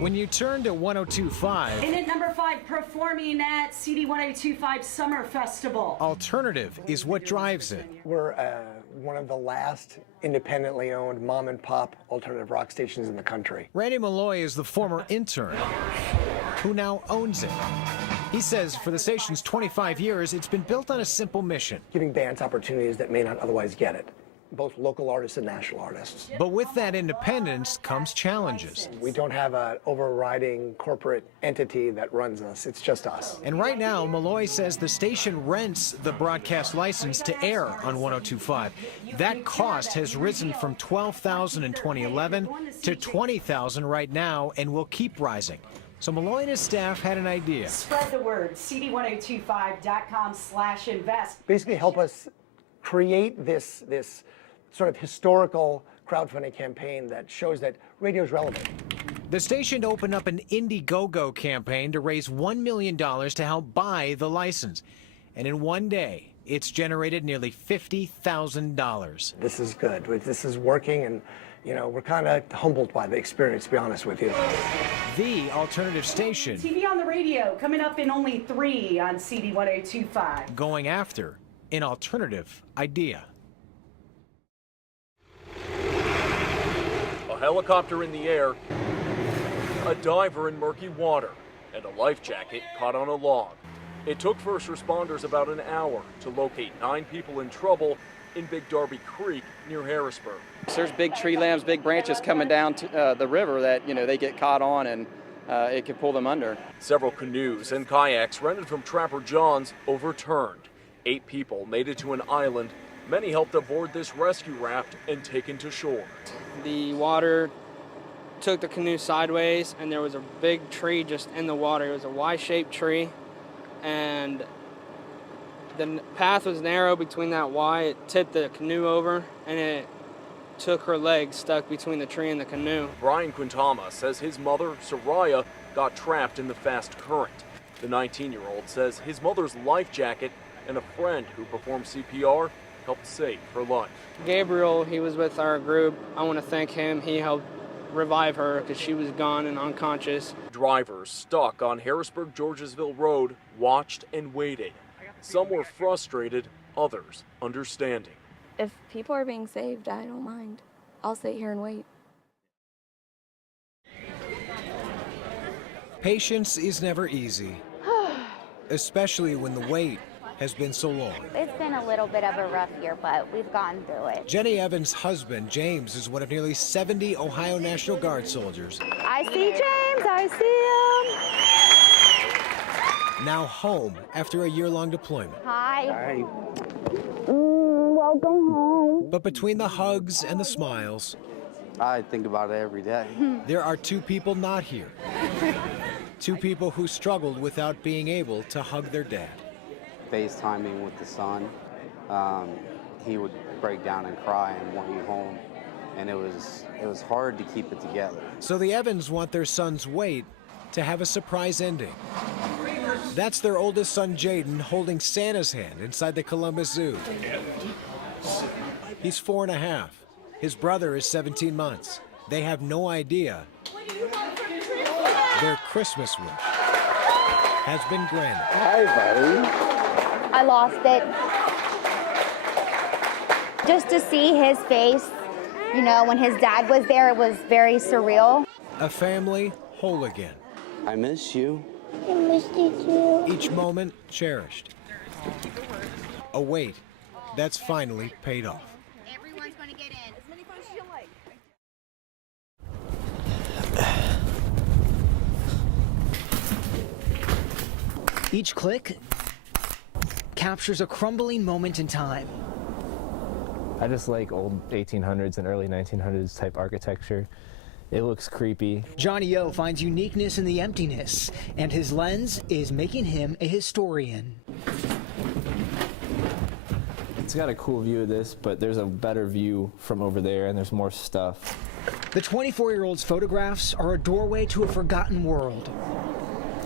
When you turn to 102.5... In at number 5, performing at CD 102.5 Summer Festival. Alternative is what drives it. We're one of the last independently owned mom-and-pop alternative rock stations in the country. Randy Malloy is the former intern who now owns it. He says for the station's 25 years, it's been built on a simple mission. Giving bands opportunities that may not otherwise get it, both local artists and national artists. But with that independence comes challenges. We don't have an overriding corporate entity that runs us. It's just us. And right now, Malloy says the station rents the broadcast license to air on 102.5. That cost has risen from $12,000 in 2011 to $20,000 right now and will keep rising. So Malloy and his staff had an idea. Spread the word. CD1025.com/invest. Basically help us create this sort of historical crowdfunding campaign that shows that radio is relevant. The station opened up an Indiegogo campaign to raise $1 million to help buy the license. And in one day, it's generated nearly $50,000. This is good. This is working, and you know, we're kind of humbled by the experience, to be honest with you. The alternative station. TV on the radio, coming up in only 3 on CD 1025. Going after an alternative idea. A helicopter in the air, a diver in murky water, and a life jacket caught on a log. It took first responders about an hour to locate 9 people in trouble in Big Darby Creek near Harrisburg. There's big tree limbs, big branches coming down to the river that, you know, they get caught on and it can pull them under. Several canoes and kayaks rented from Trapper John's overturned. 8 people made it to an island. Many helped aboard this rescue raft and taken to shore. The water took the canoe sideways and there was a big tree just in the water. It was a Y-shaped tree and the path was narrow between that Y. It tipped the canoe over and it took her legs stuck between the tree and the canoe. Brian Quintama says his mother, Soraya, got trapped in the fast current. The 19-year-old says his mother's life jacket and a friend who performed CPR helped save her life. Gabriel, he was with our group. I want to thank him. He helped revive her because she was gone and unconscious. Drivers stuck on Harrisburg-Georgesville Road watched and waited. Some were frustrated, others understanding. If people are being saved, I don't mind. I'll sit here and wait. Patience is never easy, especially when the wait has been so long. It's been a little bit of a rough year, but we've gotten through it. Jenny Evans' husband, James, is one of nearly 70 Ohio National Guard soldiers. I see James, I see him. Now home after a year-long deployment. Hi. Hi. Welcome home. But between the hugs and the smiles, I think about it every day. there are 2 people not here. 2 people who struggled without being able to hug their dad. FaceTiming with the son, he would break down and cry and want you home, and it was hard to keep it together. So the Evans want their son's wait to have a surprise ending. That's their oldest son, Jaden, holding Santa's hand inside the Columbus Zoo. He's 4.5. His brother is 17 months. They have no idea their Christmas wish has been granted. Hi, buddy. I lost it. Just to see his face, you know, when his dad was there, it was very surreal. A family whole again. I miss you. I missed you too. Each moment cherished. A wait that's finally paid off. Everyone's going to get in. As many photos as you like. Each click captures a crumbling moment in time. I just like old 1800s and early 1900s type architecture. It looks creepy. Johnny O finds uniqueness in the emptiness, and his lens is making him a historian. It's got a cool view of this, but there's a better view from over there, and there's more stuff. The 24-year-old's photographs are a doorway to a forgotten world.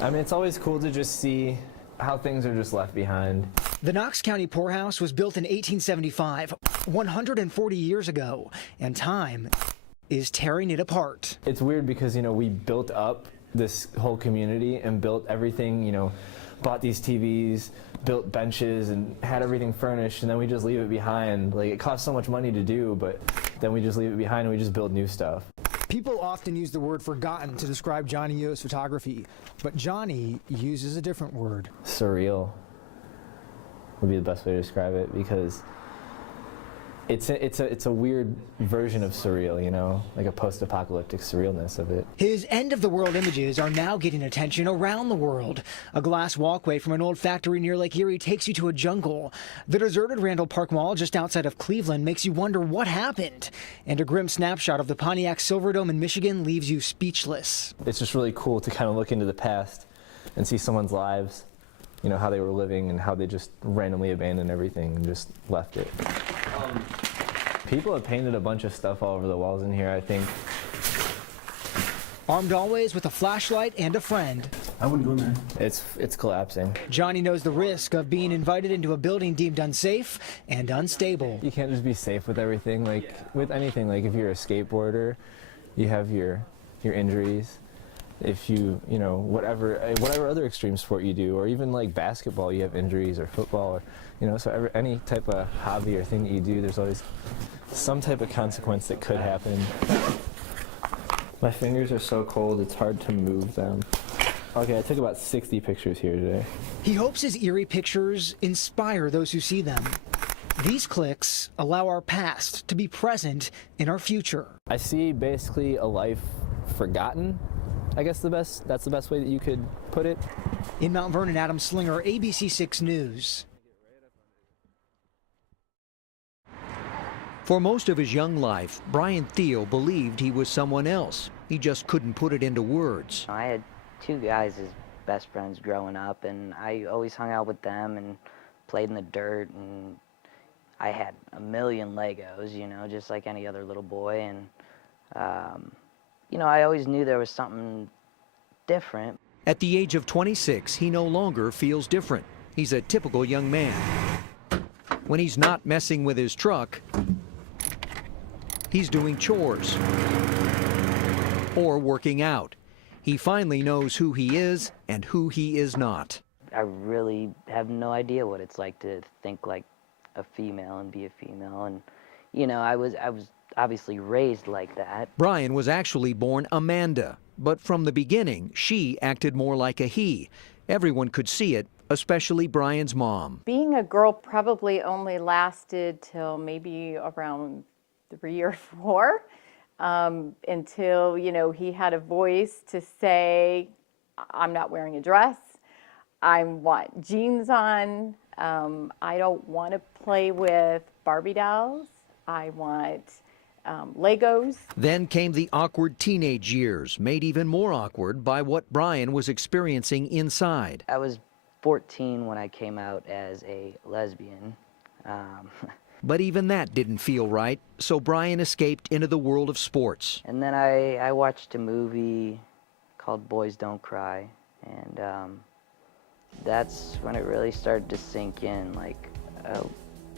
I mean, it's always cool to just see how things are just left behind. The Knox County Poorhouse was built in 1875, 140 years ago, and time is tearing it apart. It's weird because, we built up this whole community and built everything, bought these TVs, built benches, and had everything furnished, and then we just leave it behind. Like, it costs so much money to do, but then we just leave it behind and we just build new stuff. People often use the word forgotten to describe Johnny Yo's photography, but Johnny uses a different word. Surreal would be the best way to describe it, because it's a weird version of surreal, like a post-apocalyptic surrealness of it. His end-of-the-world images are now getting attention around the world. A glass walkway from an old factory near Lake Erie takes you to a jungle. The deserted Randall Park Mall just outside of Cleveland makes you wonder what happened. And a grim snapshot of the Pontiac Silverdome in Michigan leaves you speechless. It's just really cool to kind of look into the past and see someone's lives, how they were living and how they just randomly abandoned everything and just left it. People have painted a bunch of stuff all over the walls in here, I think. Armed always with a flashlight and a friend. I wouldn't go in there. It's collapsing. Johnny knows the risk of being invited into a building deemed unsafe and unstable. You can't just be safe with everything, like with anything. Like if you're a skateboarder, you have your injuries. If you whatever other extreme sport you do, or even like basketball, you have injuries, or football, or so any type of hobby or thing that you do, there's always some type of consequence that could happen. My fingers are so cold, it's hard to move them. Okay, I took about 60 pictures here today. He hopes his eerie pictures inspire those who see them. These clicks allow our past to be present in our future. I see basically a life forgotten. I guess that's the best way that you could put it. In Mount Vernon, Adam Slinger, ABC 6 News. For most of his young life, Brian Theo believed he was someone else. He just couldn't put it into words. I had two guys as best friends growing up, and I always hung out with them and played in the dirt, and I had a million Legos, just like any other little boy, and I always knew there was something different. At the age of 26, he no longer feels different. He's a typical young man. When he's not messing with his truck, he's doing chores or working out. He finally knows who he is and who he is not. I really have no idea what it's like to think like a female and be a female, and I was obviously raised like that. Brian was actually born Amanda, but from the beginning, she acted more like a he. Everyone could see it, especially Brian's mom. Being a girl probably only lasted till maybe around 3 or 4, until, he had a voice to say, I'm not wearing a dress, I want jeans on, I don't want to play with Barbie dolls, I want Legos. Then came the awkward teenage years, made even more awkward by what Brian was experiencing inside. I was 14 when I came out as a lesbian. But even that didn't feel right, so Brian escaped into the world of sports. And then I watched a movie called Boys Don't Cry, and that's when it really started to sink in, like, oh,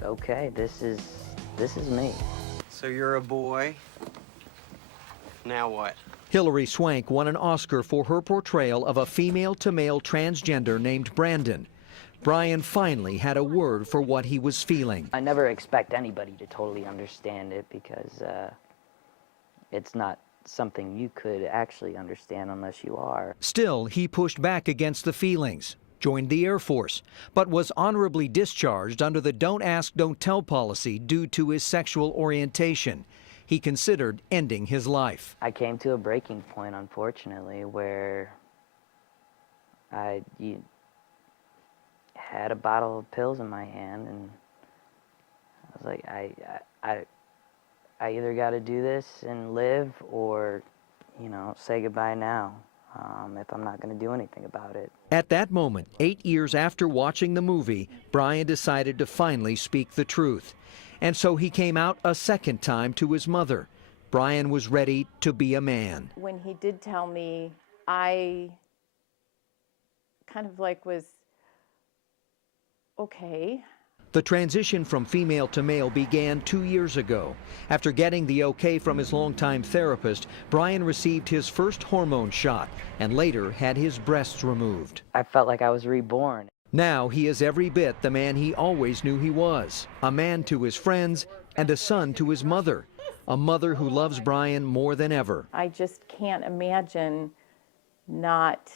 okay, this is me. So you're a boy, now what? Hilary Swank won an Oscar for her portrayal of a female-to-male transgender named Brandon. Brian finally had a word for what he was feeling. I never expect anybody to totally understand it, because it's not something you could actually understand unless you are. Still, he pushed back against the feelings, joined the Air Force, but was honorably discharged under the Don't Ask, Don't Tell policy due to his sexual orientation. He considered ending his life. I came to a breaking point, unfortunately, where I had a bottle of pills in my hand, and I was like, I either got to do this and live, or, say goodbye now, if I'm not going to do anything about it. At that moment, 8 years after watching the movie, Brian decided to finally speak the truth. And so he came out a second time to his mother. Brian was ready to be a man. When he did tell me, I kind of was okay. The transition from female to male began 2 years ago. After getting the okay from his longtime therapist, Brian received his first hormone shot and later had his breasts removed. I felt like I was reborn. Now he is every bit the man he always knew he was, a man to his friends and a son to his mother, a mother who loves Brian more than ever. I just can't imagine not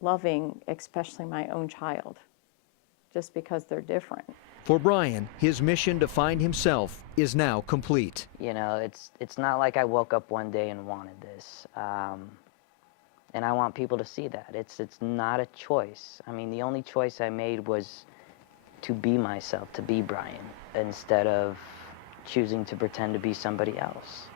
loving, especially my own child, just because they're different. For Brian, his mission to find himself is now complete. You know, it's not like I woke up one day and wanted this. And I want people to see that. It's not a choice. I mean, the only choice I made was to be myself, to be Brian, instead of choosing to pretend to be somebody else.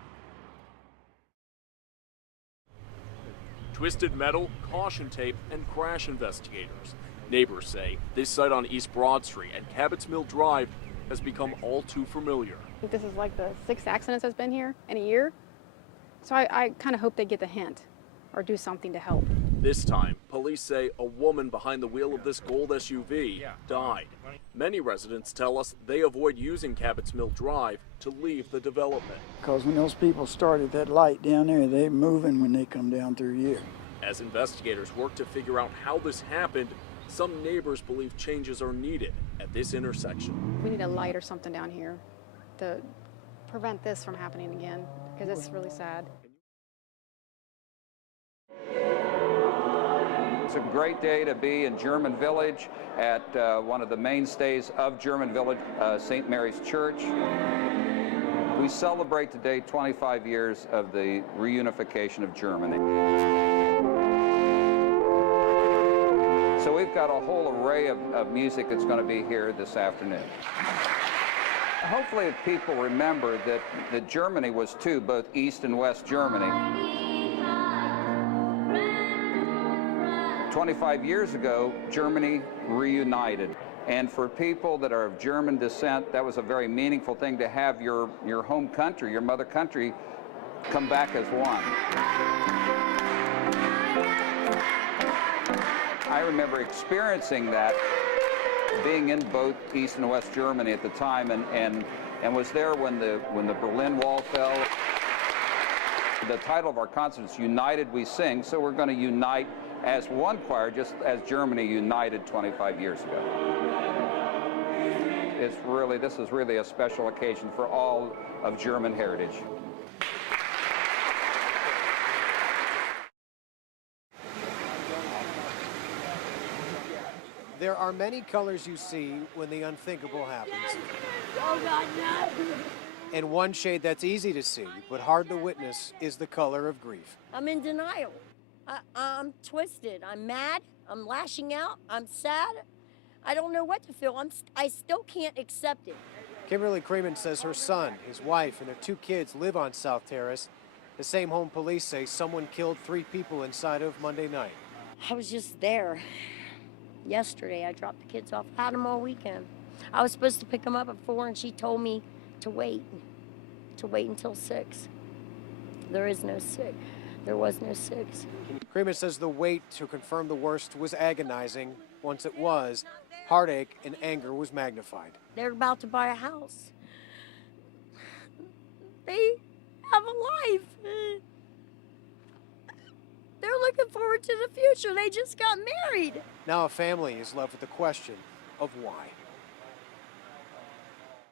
Twisted metal, caution tape, and crash investigators. Neighbors say this site on East Broad Street and Cabot's Mill Drive has become all too familiar. I think this is like the 6th accident that's been here in a year. So I kind of hope they get the hint or do something to help. This time, police say a woman behind the wheel of this gold SUV died. Many residents tell us they avoid using Cabot's Mill Drive to leave the development. Because when those people start at that light down there, they're moving when they come down through here. As investigators work to figure out how this happened, some neighbors believe changes are needed at this intersection. We need a light or something down here to prevent this from happening again, because it's really sad. It's a great day to be in German Village at one of the mainstays of German Village, St. Mary's Church. We celebrate today 25 years of the reunification of Germany. So we've got a whole array of music that's going to be here this afternoon. Hopefully if people remember that Germany was two, both East and West Germany. 25 years ago, Germany reunited. And for people that are of German descent, that was a very meaningful thing to have your home country, your mother country, come back as one. I remember experiencing that, being in both East and West Germany at the time, and was there when the Berlin Wall fell. The title of our concert is United We Sing, so we're going to unite as one choir, just as Germany united 25 years ago. This is really a special occasion for all of German heritage. There are many colors you see when the unthinkable happens. Oh God, no! And one shade that's easy to see, but hard to witness, is the color of grief. I'm in denial. I'm twisted. I'm mad. I'm lashing out. I'm sad. I don't know what to feel. I still can't accept it. Kimberly Creeman says her son, his wife, and their 2 kids live on South Terrace, the same home police say someone killed 3 people inside of Monday night. I was just there. Yesterday, I dropped the kids off. I had them all weekend. I was supposed to pick them up at 4, and she told me to wait until 6. There is no 6. There was no 6. Creeman says the wait to confirm the worst was agonizing. Once it was, heartache and anger was magnified. They're about to buy a house. They have a life. They're looking forward to the future. They just got married. Now a family is left with the question of why.